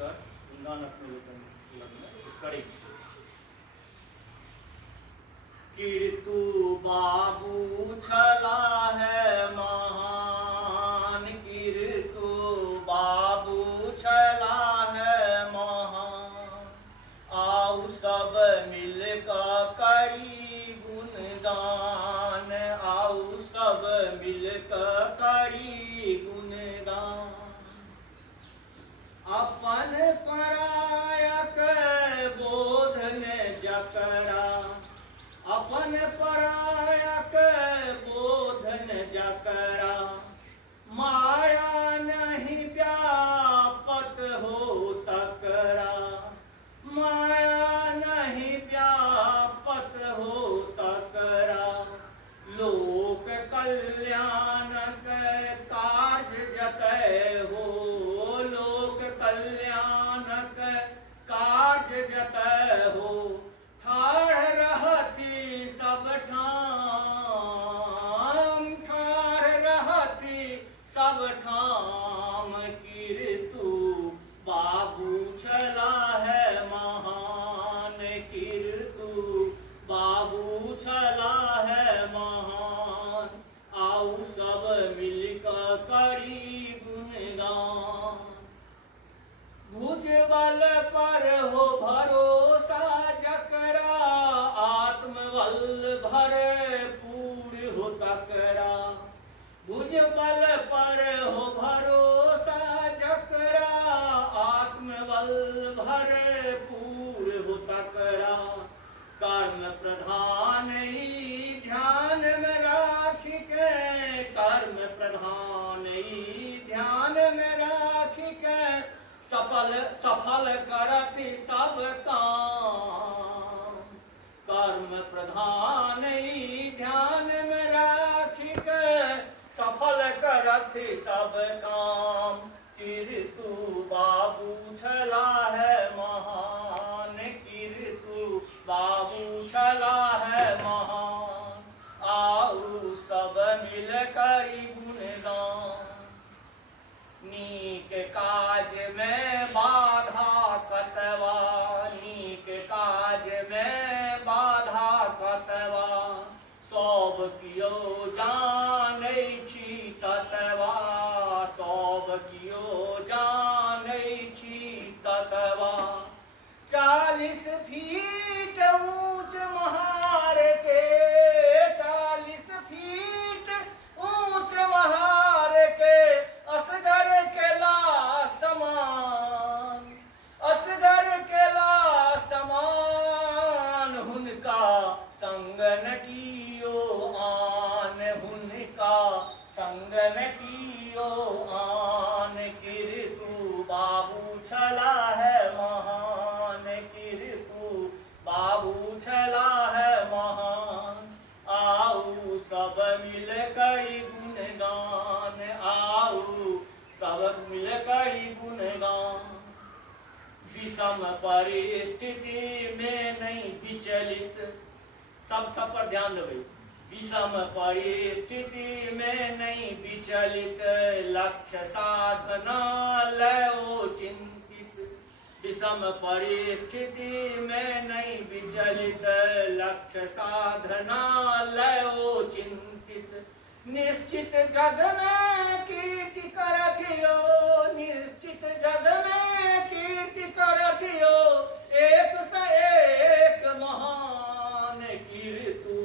मिलकर गुणगान अपने लगन करै छी। कीर्तु बाबू छला है महान, कीर्तु बाबू छला है महान, आओ सब मिलकर करी गुणगान, आओ सब मिलकर करी गुणगान। अपन परायक बोधन जकरा, अपन परायक बोधन जकरा, माया नहीं व्यापत हो तकरा, माया नहीं व्यापत हो तकरा, लोक कल्याणक कार्य जतय हो, लोक कल्याणक कार्य जतय हो, ठाढ़ रहती सब ठाम, ठाढ़ रहती सब ठाम, कीर्तु बाबू छला है महान, कीर्तु बाबू छला है महान, आओ सब मिलकर करी गुणगान। भुजबल पर हो भरोसा जकरा, आत्मबल भरपूर हो तकरा, भुजबल पर हो भरोसा जकरा, आत्मबल भरपूर हो तकरा, कर्म प्रधान ही ध्यान में राख के, कर्म प्रधान ही ध्यान में राख के, सफल करति सब काम, कर्म प्रधान ही ध्यान में राख के, सफल करति सब काम, कीर्तु बाबू छला है महान, कीर्तु बाबू छला है महान, आओ सब मिल करी गुणगान। नीक काज में बाधा कतवा, नीक काज में बाधा कतवा, सब कियो जानै छी ततवा, सब कियो जानै छी ततवा, 40 फीट ऊंच महार के, 40 फीट ऊंच महार के, असगर केला समान, असगर केला समान, हुनका संग न कियो आन, हुनका संग न कियो आन, कीर्तु बाबू छला है महान, कीर्तु बाबू छला है महान, आओ सब मिल करी गुणगान, आओ सब मिल करी गुणगान। विषम परिस्थिति में नहीं विचलित, सब पर ध्यान देबै, विषम परिस्थिति में नहीं विचलित, लक्ष्य साधना लयो चिंतित, विषम परिस्थिति में नहीं विचलित, लक्ष्य साधना लयो चिंतित, निश्चित जग में कीर्ति करथियो, निश्चित जग में कीर्ति करथियो, एक से एक महान, कीर्तु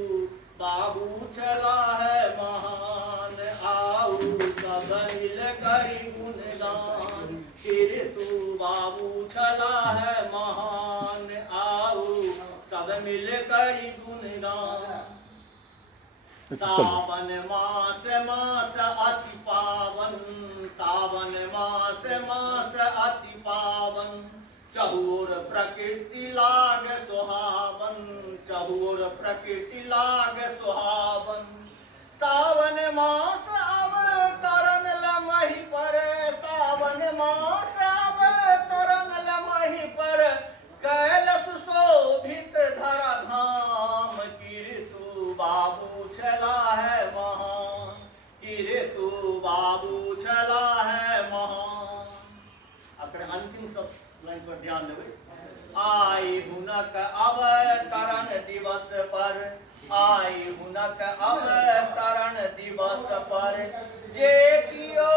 बाबू छला है महान, आओ सब मिल करी गुणगान, कीर्तु बाबू छला है महान, आओ सब मिल करी गुणगान। सावन मास मास अति पावन, सावन मास अति पावन, चहुर प्रकृति लाग सुहावन, चहुर प्रकृति लाग सुहावन, सावन मास अवतरण लमहि पर, सावन मास अवतरण लमहि पर, कैलाश शोभित धरा धाम, कीर्तु बाबू छला है महान, कीर्तु बाबू छला है महान। अकर अंतिम सब लाइन पर ध्यान देवे। आई हुनक अवतरण दिवस पर, आई हुनक अवतरण दिवस पर, जे कियो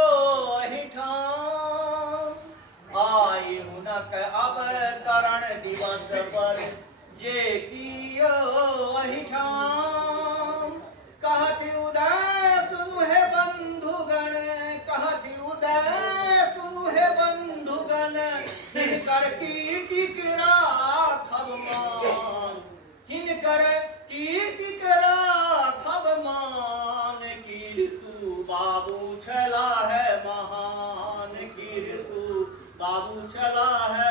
अहिठाम। आई हुनक अवतरण दिवस पर, जे कियो अहिठाम। कहति उदय सुनु हे बंधुगण, कहति उदय सुनु हे बंधुगण, हिनकर कीर्ति के राखब मान, हिनकर कीर्ति के राखब मान। कीर्तु बाबू छला है महान, कीर्तु बाबू छला है